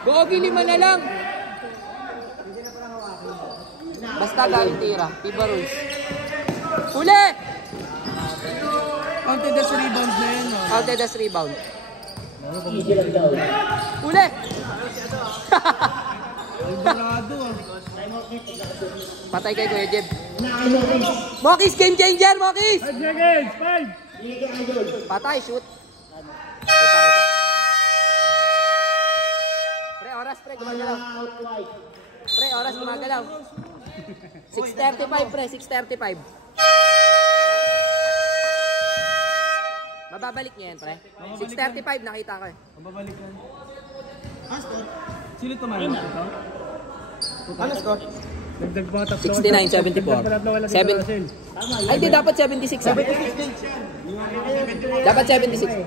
Gogi, 5 na lang. Basta galing tira. Tiba rules. Uli! Counted as rebound na yun. Counted as rebound. Uli! Alvarado ah. Patay kay Kuya Jeb. Mokis, game changer, Mokis! 5 seconds! 5! Patay, shoot. Pre, oras, gumagalaw. Pre, oras, gumagalaw. 6:35, pre, 6:35. Mababalik niya yan, pre. 6:35, nakita ko eh. Mababalik yan. Sino tumayo? Ito? Ano score? Dagdag mga tatlo. 69-74. 7. Ay, di dapat 76. Ah. Dapat 76.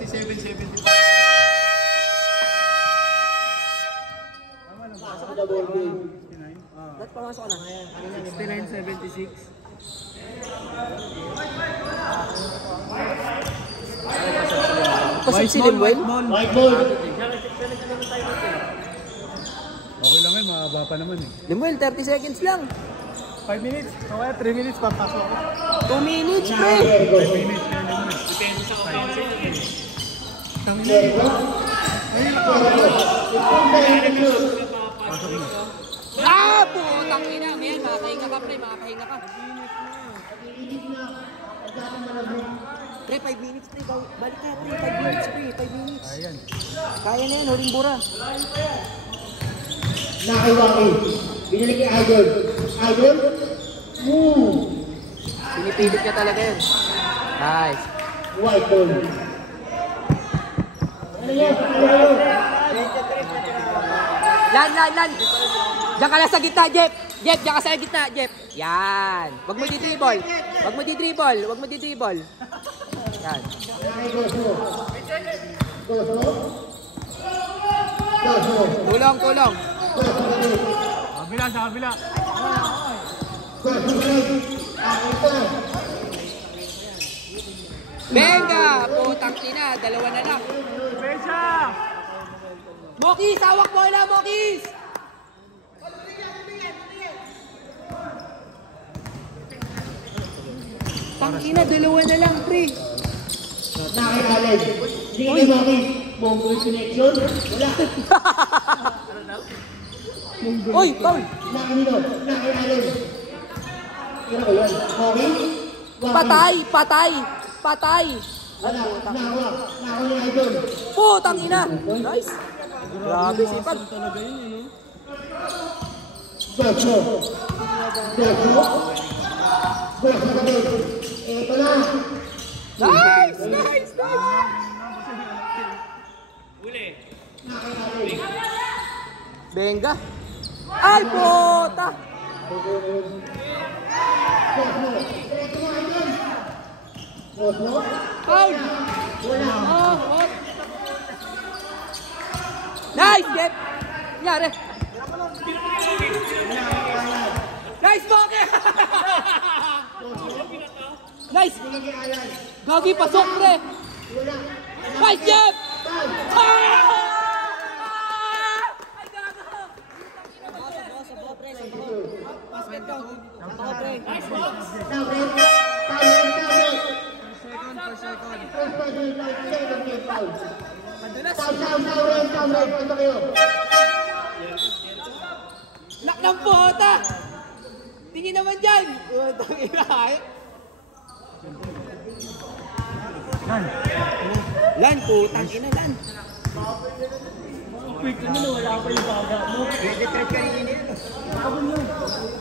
67-70. Ba't pumasok ka na? 69-76. Pasok si Limwell? Okay lang eh, mahaba pa naman eh. Limwell, 30 seconds lang. 5 minutes. O kaya 3 minutes papasok ako. 2 minutes, pre. 5 minutes kaya naman eh. Depende sa offense. Pasok na. Ah, putang ina. Mayan, makakahinga ka, pre. Makakahinga ka. Pre, 5 minutes, pre. Balik ka, pre. 5 minutes, pre. 5 minutes. Ayan. Kaya na yan, huling bura. Binalik kay Idol. Idol? Pinipilit ka talaga yun. Nice. White ball. Lan. Diyan ka lang sa gitna, Jeff. Jeff, diyan ka sa gitna, Jeff. Yan. Wag mo di-dribble. Yan. Tulong. Kabila, sa kabila. Venga! Putang ina, 2 na lang. Pesha! Mokis, hawak mo na, Mokis! Tangina, dalawa na lang, pre. Nakakilala. Sige, Maki. Mongol connection. Wala. Oy, Paul! Nakakilala. Ano ko yan? Maki? Patay! Patay! Patay! Wala. Nakawa yung idol. Putang ina! Nice! Grabe, sipag. Gocho. Ito na. Nice! Nice! Nice! Uli. Benga! Ay, puta! Foul! Oh, what? Nice, Jeff! Nangyari? Nice, Moke! Nice! Gagi, pasok, pre! Nice, Jeff! Ah! Ay, gago! Basket ko. Ako, pre. Nice, box! Madulas. Nak ng puta! Tingin naman dyan! Putang ina, ay. Lan, putang ina, Lan. Quick naman na wala pa yung baga mo. Retreat ka rin yun.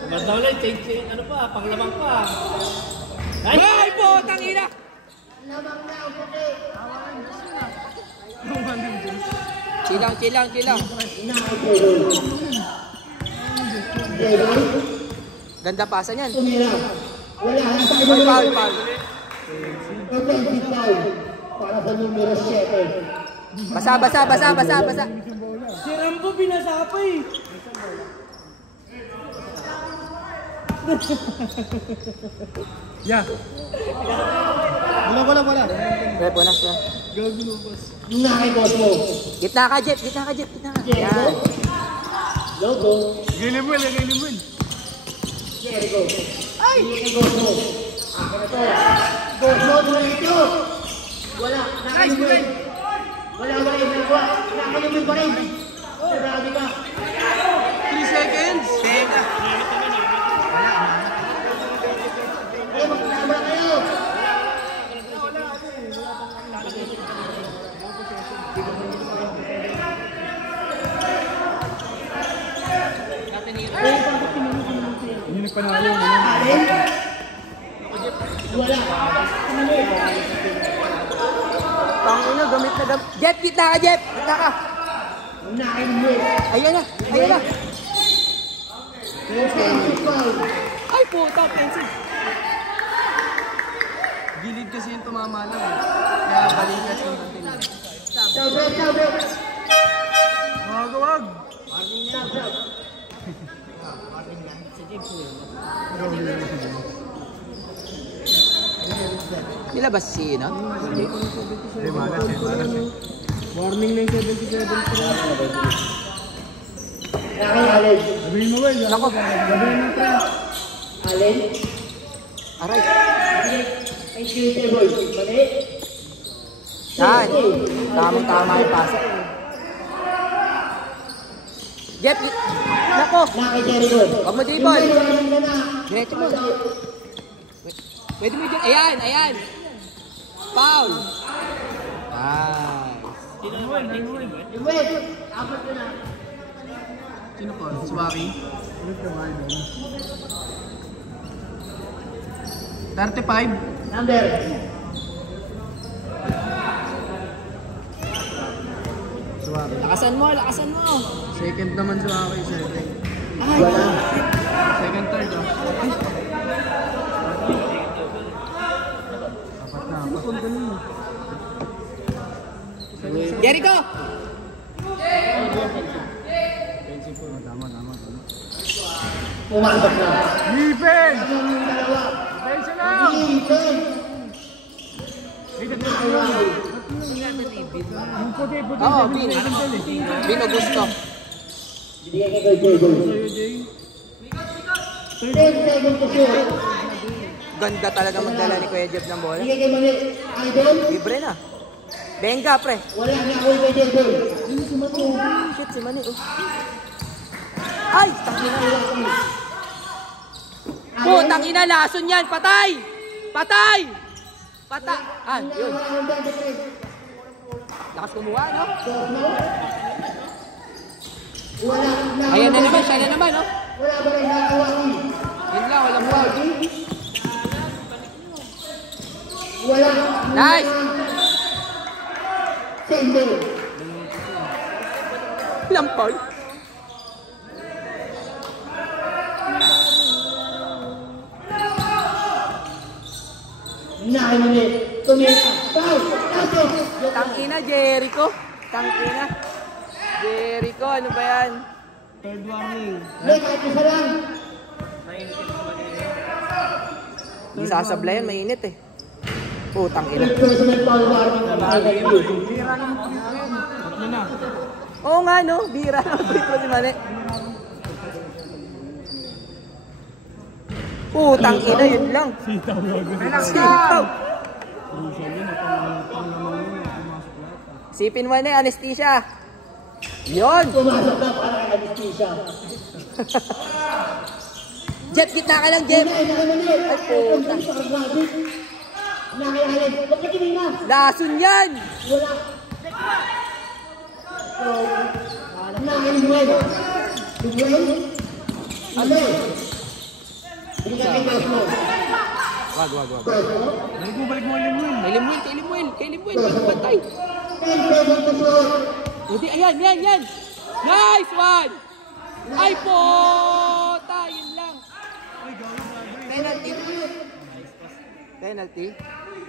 Ganda ulit, change, ano pa, panglamang pa. Ay, putang ina! Chilang, chilang, chilang. Ganda pasa niyan. Foul, foul, foul. Para sa numero 7. Basa, basa, basa, basa, basa. Si Rambo binasa pa eh. Yeah. Wala. Pre, bonus na. Gago no, boss. Nakikos mo. Gitna ka, Jeff. Gitna ka, Jeff. Gitna ka. Yan. Logo. Gilimwil. Jericho. Ay! Nakikos mo. Ako na to. Go dito. Wala. Nakikos. Wala ginagawa. Nakakalimutan pa rin. Grabe ka. 3 seconds. Teka. Magkakaba kayo. Hindi nagpanalo. Wala. Tangina, gamit na gamit. Jeff, gitna ka, Jeff. Gitna ka. Ayan na. Ayan na. Ay, puta. Pencil. Gilid kasi yung tumama lang. Kaya balikas yung kantin. Wag. Nilabas si, no? Hindi. Hindi, malas eh. Warning na yung 77 pre. Allen. Sabihin mo, Will. Nako. Sabihin mo pre. Allen. Aray. Executable. Mali. Yan. Tamang-tama yung pasa. Jeff, nako. Jericho. Huwag mo dribble. Diretso mo. Pwede mo dyan. Ayan. Foul. Apat ko na. Sino ko? Swaki? 35? Number. Swaki. Lakasan mo. Second naman Swaki. Second. Ay, Second, third. Apat na. Jericho! Tama. Pumasok na. Defense! Yung dalawa. Defense lang! Yung puti-puti. Oo, Bin Augusto. Bigyan kay Jericho. 10 seconds to shoot. Ganda talaga magdala ni Kuya Jeff ng bola. Bigay kay Mali. Idol. Libre na. Benga, pre. Wala na ako kay Idol. Shit, si Mani, oh. Ay! Tangina. Putang ina, lason yan. Patay! Patay! Ah, yun. Lakas kumuha, no? Ayan na naman, siya na naman, no? Wala ba rin nakawaki? Yun lang, walang foul. Wala. Nice! Sendo. Walang foul. Nakinulit. Tumira. Foul. Tapos. Tangina, Jericho. Tangina. Jericho, ano ba yan? Third warning. May kahit isa lang. Hindi sasablayan, mainit eh. Putang ina. Personal foul warning. Tatlo na. Oo nga, no? Bira ng free throw si Mane. Putang ina, yun lang. Sitaw gago. Sitaw. Crucial yun. Pang naman yun. Pumasok lahat. Sipin Mane, anesthesia. Yun. Pumasok na para kay anesthesia. Jeff, gitna ka lang, Jeff. Nakinulit. Ay, puta. Nakinulit. Bakit hindi na? Lason yan. Wala. Nakinulit. Nakinulit. Ano? Hindi ka kay Cosmo. Wag. Cosmo. Balik mo ulit mo. Kay Limuel. Bantay. 10 seconds to shoot. Buti, ayan. Nice one. Ay, puta. Yun lang. Penalty. Penalty.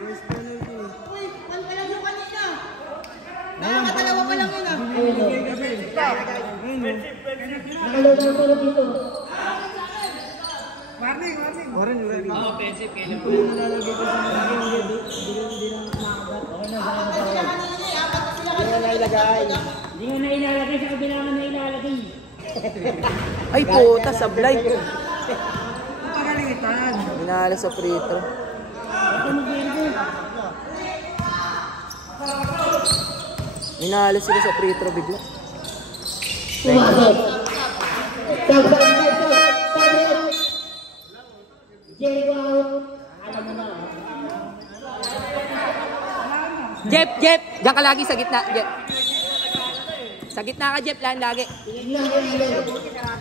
First penalty. Nakakadalawa pa lang yun ah. Nakalaw ko na dito. Warning. Orange. Offensive kayo na po. Hindi na nailagay. Hindi nga na ilalagay sa kabila na ilalagay. Ay, puta. Sablay. Pagalitan. Minala sa free throw. Minala sila sa free throw bigla. Pumasok. Stop. Jericho out. Alam mo na. Jeff. Diyan ka lagi sa gitna, Jeff. Sa gitna ka, Jeff. Lagi. Tingnan ko nila.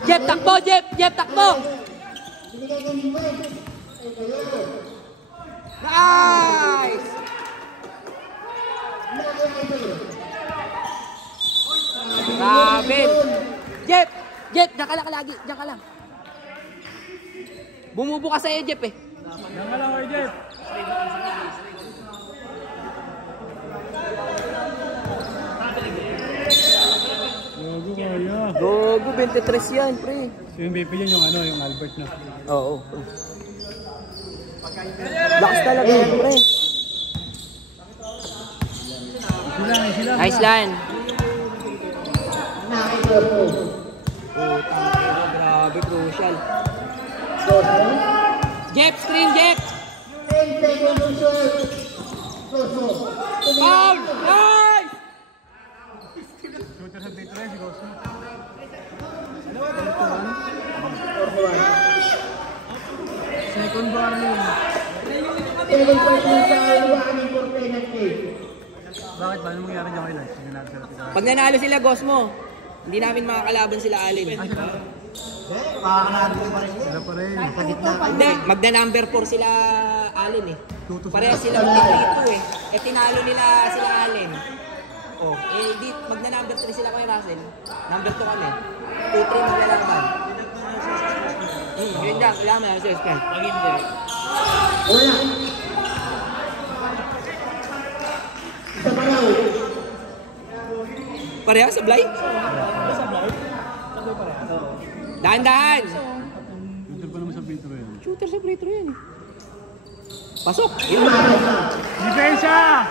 Jeff, takbo, Jeff, takbo. Binigay ko ni Mike. Nice! Grabe. Jeff, diyan ka lang lagi. Diyan ka lang. Bumubuka sa'yo, Jeff eh. Yan ka lang, Jeff. Gago kaya. Gogo, 23 yan, pre. So yung BP yun yung yung Albert na. Oo. Lakas talaga yan, pre. Sila. Nice line. Nakikita ko. Grabe, crucial. Cosmo. Jeff, screen, Jeff. 10 seconds to shoot. Cosmo. Foul! Nice! Shooter sa free throw si Cosmo. Second warning. 7 seconds sa warning for penalty. Bakit? Paano mangyari dyan kay Lars? Hindi natin sila tignan. Pag nanalo sila, Gosmo, hindi namin makakalaban sila Alin. Sila pa rin. Hindi, magna-number 4 sila Alin eh. Pareha sila mag-3-2 eh. Eh tinalo nila sila Alin. Oh, eh di magna-number 3 sila kay Russell. Number 2 kami. 2-3 maglalaban. Yun lang, kailangan mo na sa spend. Pag hindi, Wala. Sa palaw. Pareha, sablay? Dahan-dahan! Shooter pa naman sa free throw yan. Shooter sa free throw yan eh. Pasok! Yun. Depensa!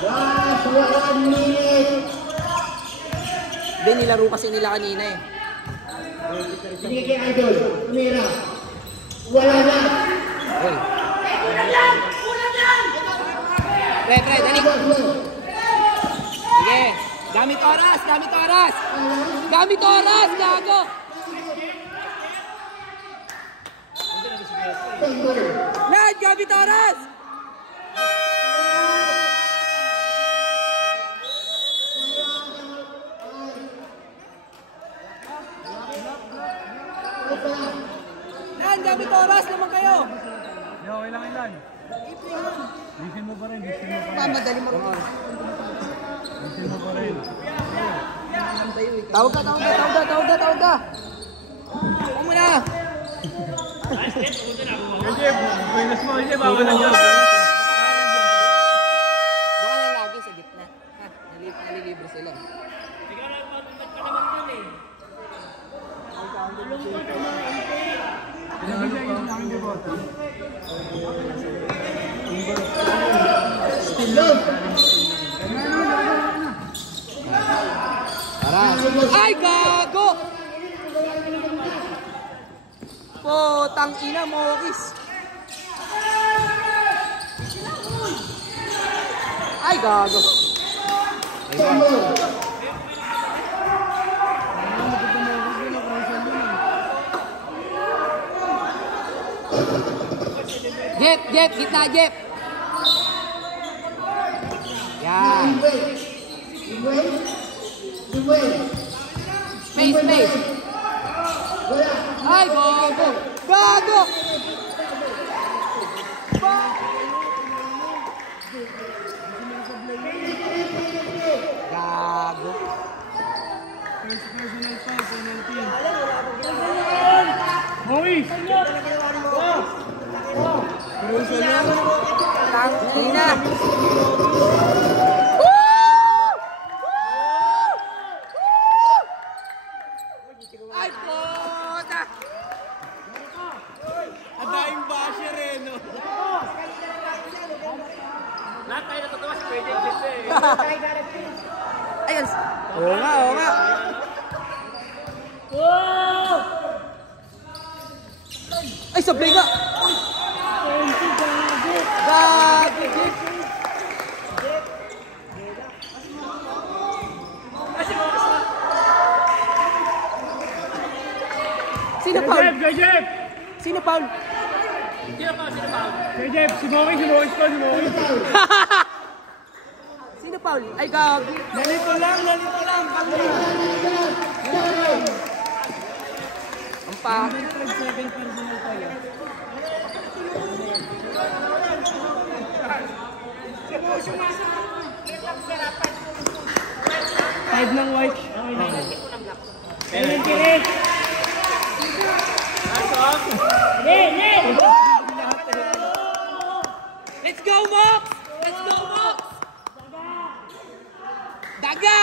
Last 1 minute. Hindi, nilaro kasi nila kanina eh. Binigay kay Idol. Tumira. Wala na. Uy. Pre, dali. Sige. Gamit oras, gamit oras. Gamit oras, gago. Lahat, gamit oras. Lahat, gamit oras naman kayo. Yo, ilang ilan? Bisin mo pa rin, bisin mo pa rin. Madali mo. Bisin mo pa rin. Tawag ka. Huwag mo na. Jeff, minus mo, Jeff. Baka lang yan. Baka na lagi sa gitna. Ha, nalilibre sila. Still love. Ay, gago! Potang ina mo, Kis. Ay, gago. Jep, gitna, Jep. Yan. Space. Ay, gago. Gago! Gago. Personal foul, penalty. Hoy! Tangina. Ay, puta! Adaing basher eh, no? Lahat tayo natutuwa si Kuya Jeff eh. Ayun. Oo nga. Ay, sablay nga! Gago, Jeff! Sino Paul? Kuya Jeff! Sino Paul? Kuya Jeff, si Moki. Sino Paul? Ay, gago. Nalito lang. Ang pangit. 7 personal foul yan. 5 ng white. Penalty red. Let's go, Mox! Daga!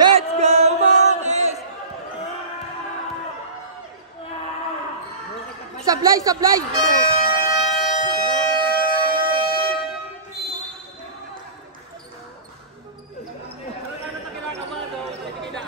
Let's go, Mox! Sablay!